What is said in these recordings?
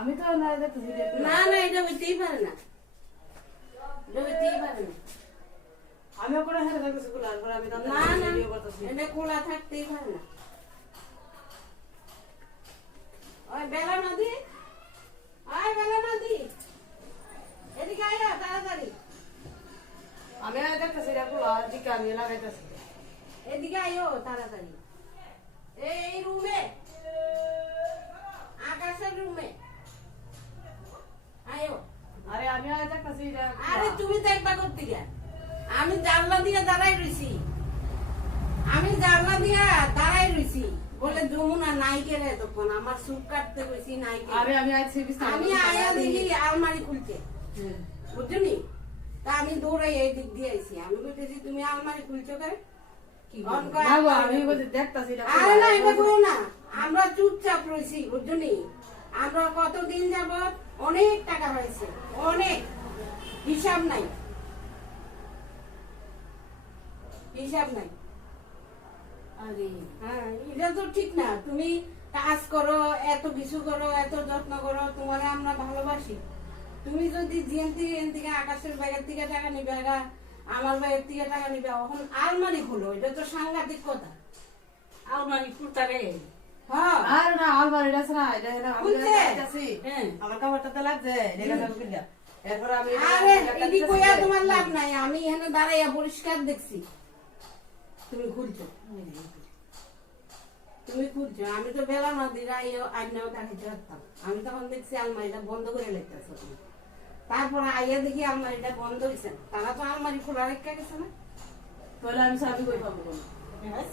আমি তো না দেখতেছি না না এটা হইতেই পারে না, এটা হইতেই পারে না। আমি ওখানে হেরে দেখতেছি খোলার পর আমি না না এটা খোলা থাকতেই পারে না। ওই বেলা নদী, ওই বেলা নদী, এদিকে আয় তাড়াতাড়ি, আমি দেখতেছি খোলার দিকে আমি লাগাইতেছি। এদিকে আয়ো তাড়াতাড়ি। এই রুমে, আকাশের রুমে আয়ো। আরে আমি দেখতেছি। আরে তুমি দেখবা করতে গিয়া, আমি জানলা দিয়ে দাঁড়াই রইছি, আমি জানলা দিয়ে দাঁড়াই রইছি বলে যমুনা নাইকে রে, তখন আমার সুপ কাটতে কইছি নাইকে। আরে আমি আইছি বিছানা, আমি আয়া দেখি আলমারি খুলতে, বুঝছনি? তা আমি দৌড়াই এই দিক দিয়ে আইছি, আমি কইতেছি তুমি আলমারি খুলছো কেন? আমি দেখতেছি। আরে না এটা করো না, আমরা চুপচাপ রইছি, বুঝছনি? আমরা কতদিন যাবত অনেক টাকা হয়েছে, অনেক, হিসাব নাই, হিসাব নাই। আরে হ্যাঁ এটা তো ঠিক না। তুমি কাজ করো, এত কিছু করো, এত যত্ন করো, তোমারে আমরা ভালোবাসি। তুমি যদি থেকে আকাশের ব্যাগের থেকে টাকা নিবে, আমার ব্যাগের থেকে টাকা নিবে, এখন আলমারি খুলো, এটা তো সাংঘাতিক কথা। আলমারি খুলতা রে। হ্যাঁ আর না আলমারি আছে না, এটা আমি খুলছে? দেখতেছি। হ্যাঁ। আমার কাপড়টাতে লাগছে, দেখে যাবো কিনা। এরপর আমি আরে এদি কইয়া তোমার লাভ নাই, আমি এখানে দাঁড়াইয়া পরিষ্কার দেখছি। তুমি খুলছো, তুমি খুলছো, আমি তো বেলা নদীর আইনাও দেখাইতে পারতাম। আমি তখন দেখছি আলমারিটা বন্ধ করে লেগেছে। তারপর আইয়া দেখি আলমারিটা বন্ধ হয়েছে, তারা তো আলমারি খোলা রেখে গেছে না। তাহলে আমি চাবি কই পাবো কোন?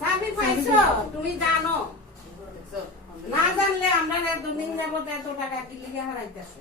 চাবি পাইছো, তুমি জানো, না জানলে আমরা এতদিন যাবত এত টাকা কি লিখে হারাইতেছে।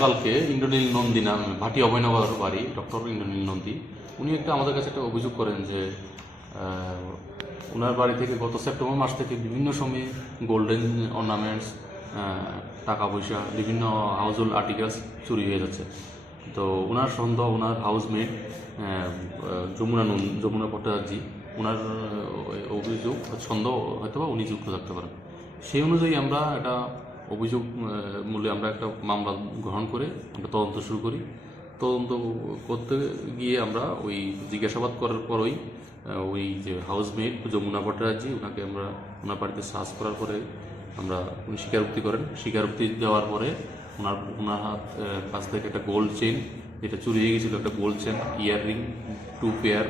গতকালকে ইন্দ্রনীল নন্দী নাম ভাটি অভয়নগর বাড়ি, ডক্টর ইন্দ্রনীল নন্দী, উনি আমাদের কাছে একটা অভিযোগ করেন যে ওনার বাড়ি থেকে গত সেপ্টেম্বর মাস থেকে বিভিন্ন সময়ে গোল্ডেন অর্নামেন্টস, টাকা পয়সা, বিভিন্ন হাউসহোল্ড আর্টিকেলস চুরি হয়ে যাচ্ছে। তো ওনার সন্দেহ, ওনার হাউসমেট যমুনা ভট্টাচার্যী, ওনার অভিযোগ সন্দেহ হয়তো বা উনি যুক্ত থাকতে পারেন। সেই অনুযায়ী আমরা একটা অভিযোগ মূলে আমরা একটা মামলা গ্রহণ করে আমরা তদন্ত শুরু করি। তদন্ত করতে গিয়ে আমরা ওই জিজ্ঞাসাবাদ করার পরই ওই যে হাউসমেট যমুনা ভট্টাচার্যী, ওনাকে আমরা ওনার বাড়িতে সার্চ করার পরে আমরা উনি স্বীকারোক্তি করেন। স্বীকারোক্তি দেওয়ার পরে ওনার কাছ থেকে একটা গোল্ড চেন, যেটা চুরি হয়ে গেছিলো, একটা গোল্ড চেন, ইয়াররিং 2 পেয়ার,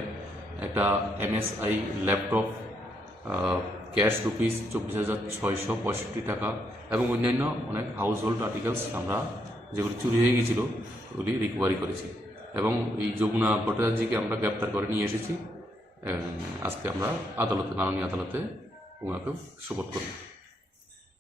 একটা MSI ল্যাপটপ, ক্যাশ রুপিস 24,665 টাকা এবং অন্যান্য অনেক হাউস হোল্ড আর্টিকেলস আমরা যেগুলি চুরি হয়ে গিয়েছিল ওগুলি রিকভারি করেছি এবং এই যমুনা ভট্টাচার্যীকে আমরা গ্রেপ্তার করে নিয়ে এসেছি। আজকে আমরা আদালতে, মাননীয় আদালতে ওনাকে সুপোর্ট করি।